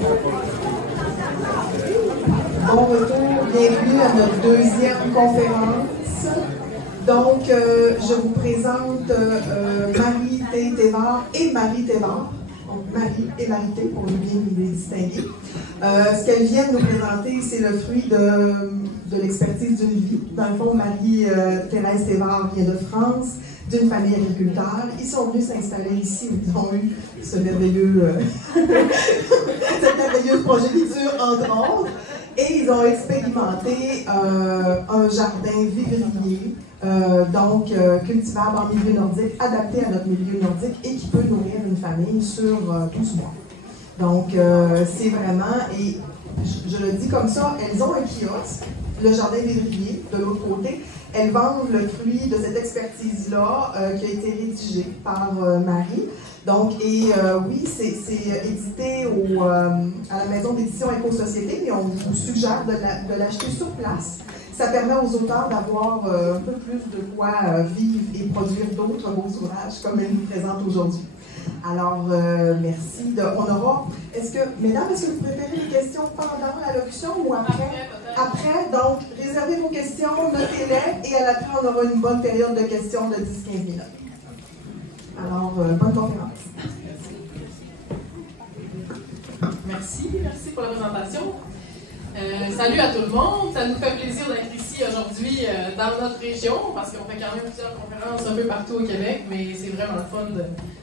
Bon retour, bienvenue à notre deuxième conférence. Donc, je vous présente Marie Thévard et Marie Thévard. Donc, Marie et Marie-Thé, pour bien les distinguer. Ce qu'elles viennent nous présenter, c'est le fruit de l'expertise d'une vie. Dans le fond, Marie-Thérèse Thévard vient de France, d'une famille agriculteur. Ils sont venus s'installer ici, où ils ont eu cette merveilleuse progéniture, entre autres. Et ils ont expérimenté un jardin vivrier, cultivable en milieu nordique, adapté à notre milieu nordique et qui peut nourrir une famille sur 12 mois. Donc, c'est vraiment, et je le dis comme ça, elles ont un kiosque, le jardin vivrier, de l'autre côté. Elles vendent le fruit de cette expertise-là qui a été rédigée par Marie. Donc, oui, c'est édité à la maison d'édition Éco-Société, mais on vous suggère de l'acheter sur place. Ça permet aux auteurs d'avoir un peu plus de quoi vivre et produire d'autres beaux ouvrages comme elle nous présente aujourd'hui. Alors, merci. On aura. Mesdames, est-ce que vous préférez les questions pendant l'allocution ou après? Après, donc, réservez vos questions, notez-les, et à la fin, on aura une bonne période de questions de 10-15 minutes. Alors, bonne conférence. Merci pour la présentation. Salut à tout le monde. Ça nous fait plaisir d'être ici aujourd'hui dans notre région, parce qu'on fait quand même plusieurs conférences un peu partout au Québec, mais c'est vraiment le fun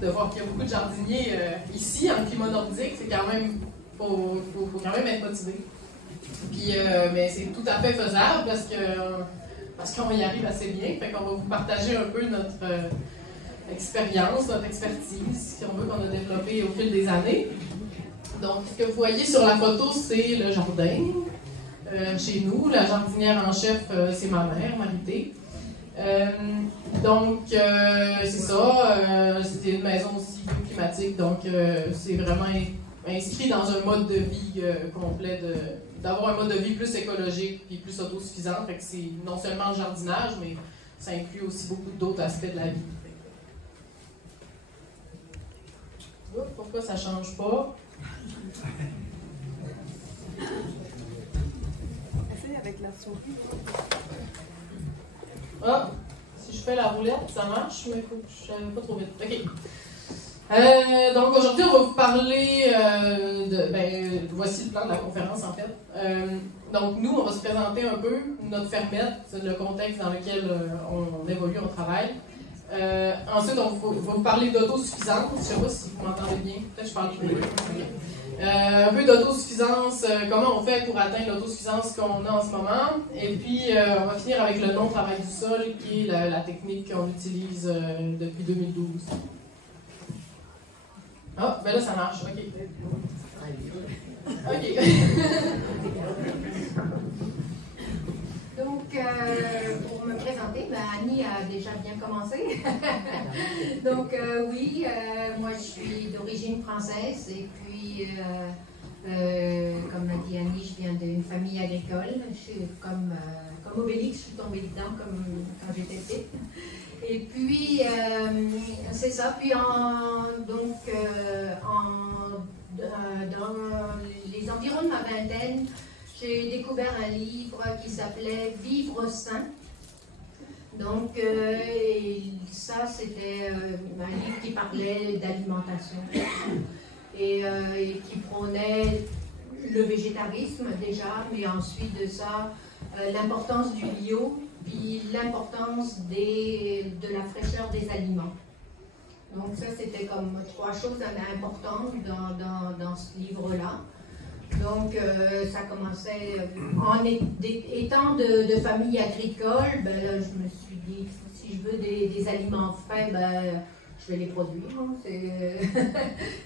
de voir qu'il y a beaucoup de jardiniers ici, en climat nordique. C'est quand même, faut quand même être motivé. Puis, mais c'est tout à fait faisable parce qu'on y arrive assez bien. Fait qu'on va vous partager un peu notre expérience, notre expertise, si on veut, qu'on a développée au fil des années. Donc, ce que vous voyez sur la photo, c'est le jardin. Chez nous, la jardinière en chef, c'est ma mère, Marie-Thé. C'est ça. C'était une maison aussi bioclimatique, donc c'est vraiment inscrit dans un mode de vie complet, d'avoir un mode de vie plus écologique et plus autosuffisant. Fait que c'est non seulement le jardinage, mais ça inclut aussi beaucoup d'autres aspects de la vie. Pourquoi ça ne change pas? Avec la souris. Ah, si je fais la roulette, ça marche, mais il faut que je n'aille pas trop vite. OK. Donc aujourd'hui, on va vous parler voici le plan de la conférence en fait. Donc nous, on va se présenter un peu notre fermette, le contexte dans lequel on évolue, on travaille. Ensuite, on va vous parler d'autosuffisance. Je ne sais pas si vous m'entendez bien. Peut-être que je parle trop vite. Un peu d'autosuffisance, comment on fait pour atteindre l'autosuffisance qu'on a en ce moment. Et puis, on va finir avec le non-travail du sol, qui est la technique qu'on utilise depuis 2012. Ah, ben là, ça marche. OK. OK. Donc, pour me présenter, Annie a déjà bien commencé. Donc, oui, moi je suis d'origine française et puis, comme l'a dit Annie, je viens d'une famille agricole. Je suis comme Obélix, je suis tombée dedans quand j'étais petite. Et puis, c'est ça. Puis, dans les environs de ma vingtaine, j'ai découvert un livre qui s'appelait « Vivre sain ». Donc, ça, c'était un livre qui parlait d'alimentation et qui prônait le végétarisme déjà, mais ensuite de ça, l'importance du bio, puis l'importance de la fraîcheur des aliments. Donc ça, c'était comme 3 choses importantes dans ce livre-là. Donc, ça commençait, en étant de famille agricole, ben là, je me suis dit, si je veux des aliments frais, ben, je vais les produire. Hein.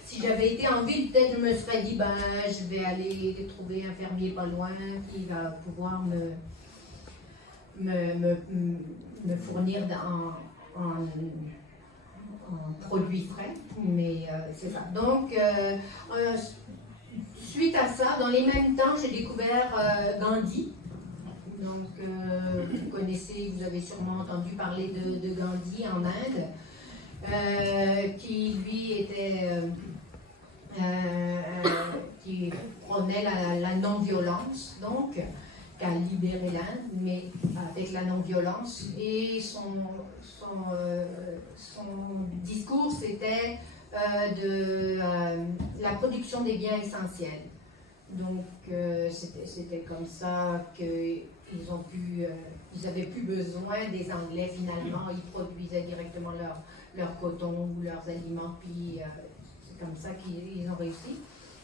Si j'avais été en ville, peut-être je me serais dit, ben, je vais aller trouver un fermier pas loin qui va pouvoir me fournir en produits frais. Mais c'est ça. Donc, suite à ça, dans les mêmes temps, j'ai découvert Gandhi. Donc, vous avez sûrement entendu parler de Gandhi en Inde, qui lui était, qui qui prônait la non-violence, donc, qui a libéré l'Inde, mais avec la non-violence. Et son discours, c'était de la production des biens essentiels. Donc, c'était comme ça qu'ils n'avaient plus besoin des Anglais finalement. Ils produisaient directement leur coton ou leurs aliments, puis c'est comme ça qu'ils ont réussi.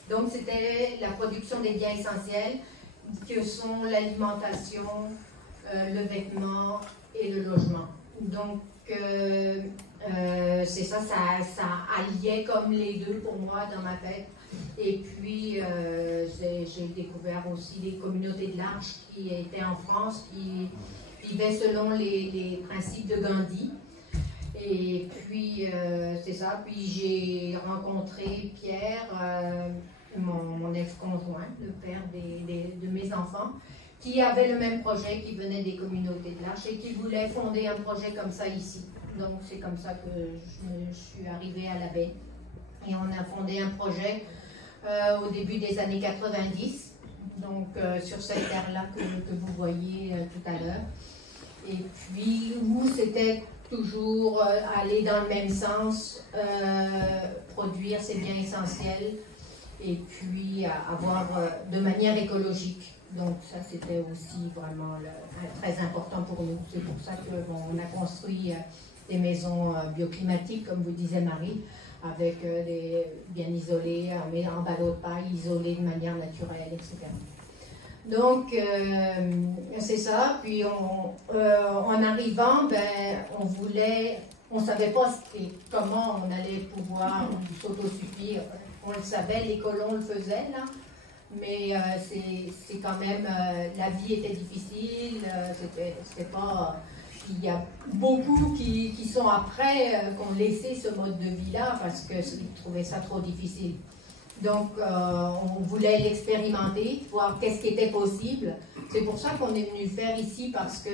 Donc, c'était la production des biens essentiels, que sont l'alimentation, le vêtement et le logement. Donc, c'est ça alliait comme les deux pour moi dans ma tête. Et puis, j'ai découvert aussi les communautés de l'Arche qui étaient en France, qui vivaient selon les principes de Gandhi. Et puis, c'est ça. Puis, j'ai rencontré Pierre, mon ex-conjoint, le père de mes enfants, qui avait le même projet, qui venait des communautés de l'Arche et qui voulait fonder un projet comme ça ici. Donc, c'est comme ça que je suis arrivée à la baie. Et on a fondé un projet au début des années 90, donc sur cette terre-là que vous voyez tout à l'heure. Et puis, où c'était toujours aller dans le même sens, produire ces biens essentiels, et puis avoir de manière écologique. Donc ça, c'était aussi vraiment très important pour nous. C'est pour ça qu'on a construit des maisons bioclimatiques, comme vous disait Marie, avec des bien isolés, mais en ballots de paille, isolés de manière naturelle, etc. Donc, c'est ça. Puis, en arrivant, on ne savait pas comment on allait pouvoir s'autosuffire. On le savait, les colons le faisaient, là. Mais c'est quand même, la vie était difficile, c'était pas... Il y a beaucoup qui sont après, qui ont laissé ce mode de vie-là parce qu'ils trouvaient ça trop difficile. Donc, on voulait l'expérimenter, voir qu'est-ce qui était possible. C'est pour ça qu'on est venu le faire ici, parce que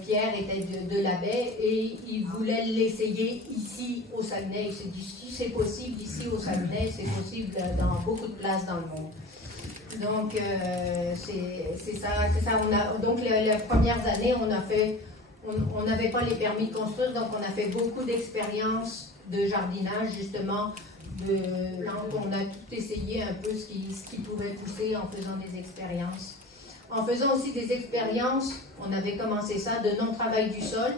Pierre était de la baie et il voulait l'essayer ici au Saguenay. Il s'est dit, si c'est possible ici au Saguenay, c'est possible dans beaucoup de places dans le monde. Donc, c'est ça. Donc, les premières années, on n'avait pas les permis de construire, donc on a fait beaucoup d'expériences de jardinage, justement. On a tout essayé un peu ce qui pouvait pousser en faisant des expériences. En faisant aussi des expériences, on avait commencé ça, de non-travail du sol,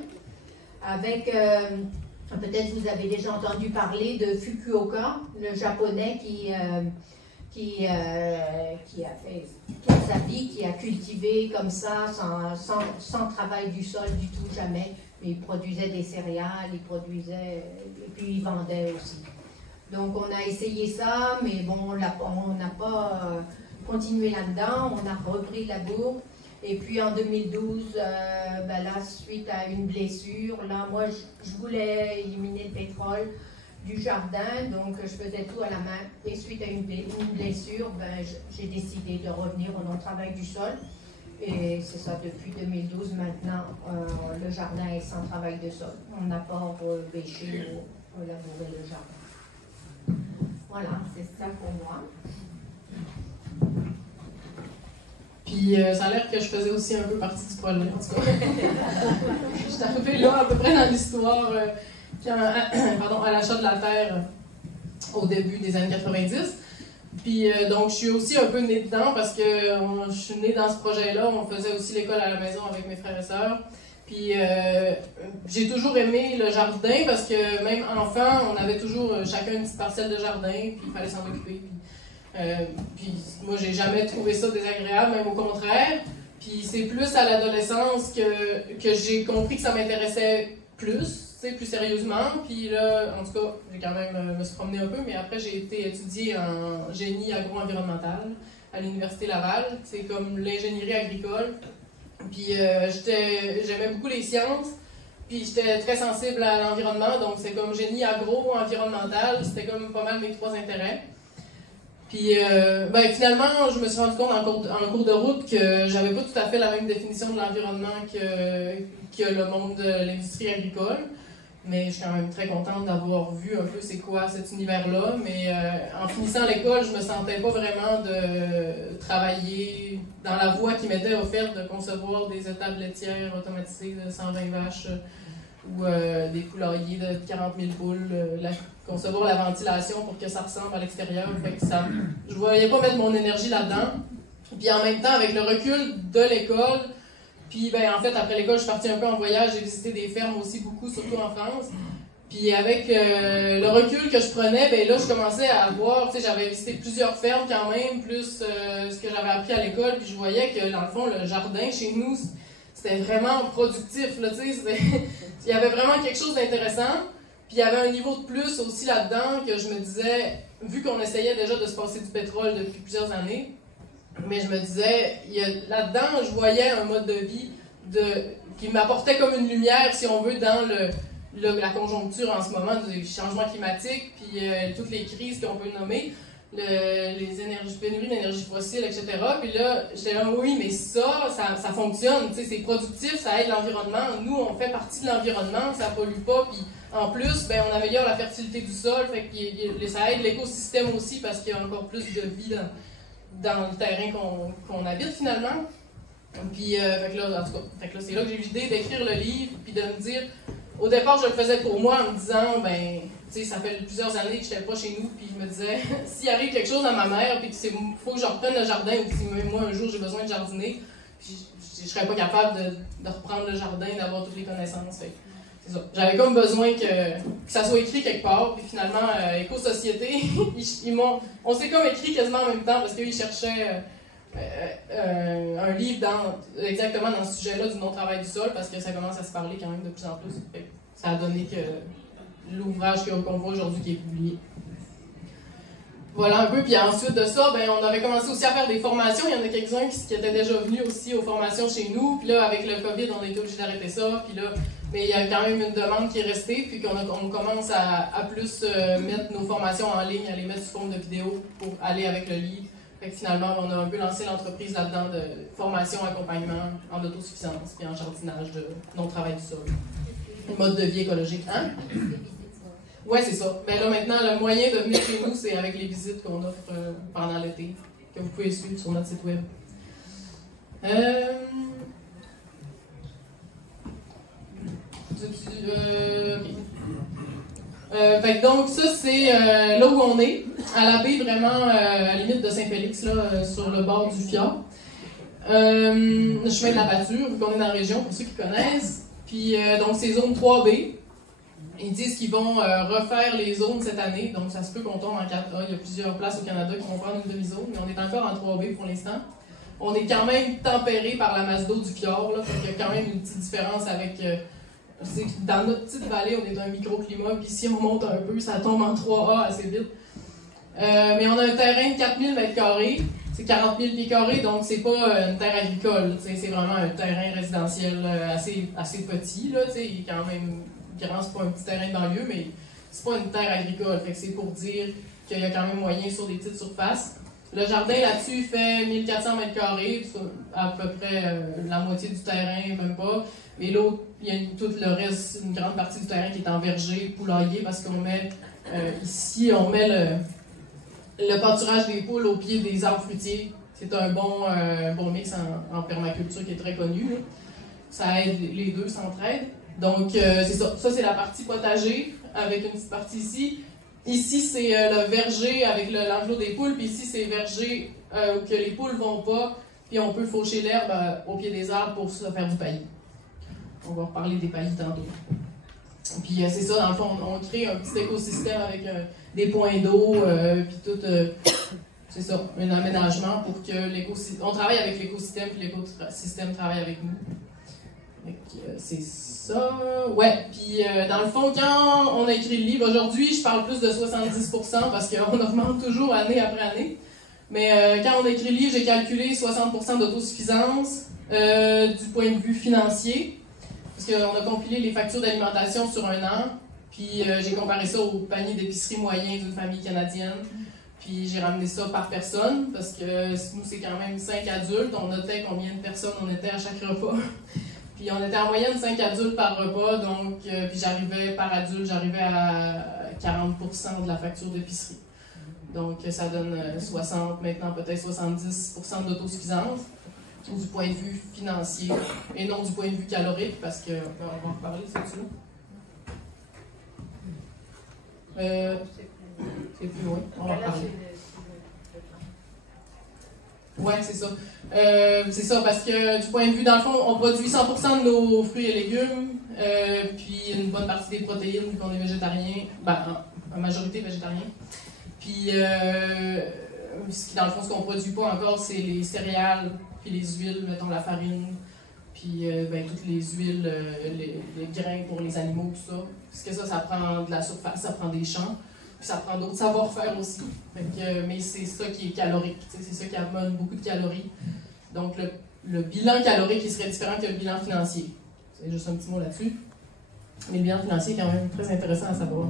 avec, peut-être vous avez déjà entendu parler de Fukuoka, le japonais qui a fait toute sa vie, qui a cultivé comme ça, sans travail du sol du tout, jamais. Mais il produisait des céréales, et puis il vendait aussi. Donc on a essayé ça, mais bon, on n'a pas continué là-dedans, on a repris la bourre. Et puis en 2012, là, suite à une blessure, là, moi, je voulais éliminer le pétrole du jardin, donc je faisais tout à la main. Et suite à une blessure, j'ai décidé de revenir au non-travail du sol. Et c'est ça, depuis 2012 maintenant, le jardin est sans travail de sol. On n'a pas bêché ou labouré le jardin. Voilà, c'est ça pour moi. Puis ça a l'air que je faisais aussi un peu partie du projet, en tout cas. Je suis arrivée là à peu près dans l'histoire, à l'achat de la terre au début des années 90. Puis donc je suis aussi un peu née dedans parce que je suis née dans ce projet-là. On faisait aussi l'école à la maison avec mes frères et sœurs. Puis j'ai toujours aimé le jardin parce que même enfant, on avait toujours chacun une petite parcelle de jardin, puis il fallait s'en occuper. Puis moi, j'ai jamais trouvé ça désagréable, même au contraire. Puis c'est plus à l'adolescence que j'ai compris que ça m'intéressait plus sérieusement. Puis là, en tout cas, j'ai quand même me suis promenée un peu, mais après j'ai été étudier en génie agro-environnemental à l'Université Laval. C'est comme l'ingénierie agricole. Puis j'aimais beaucoup les sciences, puis j'étais très sensible à l'environnement, donc c'est comme génie agro-environnemental, c'était comme pas mal mes trois intérêts. Puis finalement, je me suis rendu compte en cours de route que j'avais pas tout à fait la même définition de l'environnement que le monde de l'industrie agricole. Mais je suis quand même très contente d'avoir vu un peu c'est quoi cet univers-là. Mais en finissant l'école, je me sentais pas vraiment de travailler dans la voie qui m'était offerte de concevoir des étables laitières automatisées de 120 vaches ou des poulaillers de 40 000 poules, concevoir la ventilation pour que ça ressemble à l'extérieur. Fait que je ne voyais pas mettre mon énergie là-dedans. Puis en même temps, avec le recul de l'école, puis ben, en fait, après l'école, je suis partie un peu en voyage, j'ai visité des fermes aussi beaucoup, surtout en France. Puis avec le recul que je prenais, ben là, je commençais à voir, tu sais, j'avais visité plusieurs fermes quand même, plus ce que j'avais appris à l'école, puis je voyais que dans le fond, le jardin chez nous, c'était vraiment productif, là, tu sais, il y avait vraiment quelque chose d'intéressant. Puis il y avait un niveau de plus aussi là-dedans que je me disais, vu qu'on essayait déjà de se passer du pétrole depuis plusieurs années, mais je me disais, là-dedans, je voyais un mode de vie qui m'apportait comme une lumière, si on veut, dans la conjoncture en ce moment du changement climatique, puis toutes les crises qu'on peut nommer, les pénuries d'énergie fossile, etc. Puis là, j'étais là, oui, mais ça fonctionne, c'est productif, ça aide l'environnement. Nous, on fait partie de l'environnement, ça pollue pas, puis en plus, ben, on améliore la fertilité du sol, fait que ça aide l'écosystème aussi parce qu'il y a encore plus de vie dans le terrain qu'on habite finalement. Puis, fait que là, en tout cas, c'est là que j'ai eu l'idée d'écrire le livre, puis de me dire, au départ, je le faisais pour moi en me disant, ben, tu sais, ça fait plusieurs années que je n'étais pas chez nous, puis je me disais, s'il arrive quelque chose à ma mère, puis qu'il faut que je reprenne le jardin, ou si moi un jour j'ai besoin de jardiner, puis je ne serais pas capable de reprendre le jardin, d'avoir toutes les connaissances. Fait. J'avais comme besoin que ça soit écrit quelque part, puis finalement, Éco-Société, on s'est comme écrit quasiment en même temps parce qu'ils cherchaient un livre exactement dans ce sujet-là du non-travail du sol, parce que ça commence à se parler quand même de plus en plus. Ça a donné que l'ouvrage qu'on voit aujourd'hui qui est publié. Voilà un peu, puis ensuite de ça, ben, on avait commencé aussi à faire des formations. Il y en a quelques-uns qui étaient déjà venus aussi aux formations chez nous, puis là, avec le COVID, on a été obligé d'arrêter ça, puis là, mais il y a quand même une demande qui est restée, puis on commence à plus mettre nos formations en ligne, à les mettre sous forme de vidéo pour aller avec le livre. Fait que finalement, on a un peu lancé l'entreprise là-dedans de formation, accompagnement en autosuffisance, puis en jardinage de non-travail du sol. Mode de vie écologique. Hein? Ouais, c'est ça. Mais là, maintenant, le moyen de venir chez nous, c'est avec les visites qu'on offre pendant l'été, que vous pouvez suivre sur notre site web. Fait que donc, ça, c'est là où on est, à la baie, vraiment à la limite de Saint-Félix, là, sur le bord du fjord. Le chemin de la pâture, vu qu'on est dans la région, pour ceux qui connaissent. Puis, donc, c'est zone 3B. Ils disent qu'ils vont refaire les zones cette année, donc ça se peut qu'on tombe en 4A. Il y a plusieurs places au Canada qui vont prendre une demi-zone, mais on est encore en 3B pour l'instant. On est quand même tempéré par la masse d'eau du fjord, là, donc il y a quand même une petite différence avec... dans notre petite vallée, on est dans un microclimat, puis si on monte un peu, ça tombe en 3A assez vite. Mais on a un terrain de 4000 m², c'est 40 000 pieds carrés, donc c'est pas une terre agricole, c'est vraiment un terrain résidentiel assez petit, là, il est quand même grand, c'est pas un petit terrain de banlieue, mais c'est pas une terre agricole, fait que c'est pour dire qu'il y a quand même moyen sur des petites surfaces. Le jardin là-dessus fait 1400 m², à peu près la moitié du terrain, même pas. Et l'autre, il y a tout le reste, une grande partie du terrain qui est en verger, poulailler, parce qu'on met ici, on met le pâturage des poules au pied des arbres fruitiers. C'est un bon mix en permaculture qui est très connu. Là. Ça aide, les deux s'entraident. Donc, c'est ça. Ça, c'est la partie potager, avec une petite partie ici. Ici, c'est le verger avec l'enclos des poules, puis ici, c'est verger où que les poules vont pas, puis on peut faucher l'herbe au pied des arbres pour se faire du paillis. On va reparler des paillis tantôt. Puis c'est ça, dans le fond, on crée un petit écosystème avec des points d'eau, puis tout, c'est ça, un aménagement pour que l'écosystème... On travaille avec l'écosystème, puis l'écosystème travaille avec nous. C'est ça. Ouais, puis dans le fond, quand on a écrit le livre, aujourd'hui, je parle plus de 70% parce qu'on augmente toujours année après année. Mais quand on a écrit le livre, j'ai calculé 60% d'autosuffisance du point de vue financier. Parce qu'on a compilé les factures d'alimentation sur un an. Puis j'ai comparé ça au panier d'épicerie moyen d'une famille canadienne. Puis j'ai ramené ça par personne, parce que nous, c'est quand même 5 adultes. On notait combien de personnes on était à chaque repas. Puis on était en moyenne 5 adultes par repas, donc puis par adulte, j'arrivais à 40% de la facture d'épicerie. Donc ça donne 60, maintenant peut-être 70% d'autosuffisance du point de vue financier et non du point de vue calorique, parce qu'on va en reparler, c'est ça. C'est plus loin, on va en reparler. Oui, c'est ça. C'est ça, parce que du point de vue, dans le fond, on produit 100% de nos fruits et légumes, puis une bonne partie des protéines, vu qu'on est végétarien, en majorité végétarien. Puis, dans le fond, ce qu'on ne produit pas encore, c'est les céréales, puis les huiles, mettons la farine, puis toutes les huiles, les grains pour les animaux, tout ça. Parce que ça prend de la surface, ça prend des champs. Puis ça prend d'autres savoir-faire aussi. Mais c'est ça qui est calorique, c'est ça qui amène beaucoup de calories. Donc le bilan calorique il serait différent que le bilan financier. C'est juste un petit mot là-dessus. Mais le bilan financier est quand même très intéressant à savoir.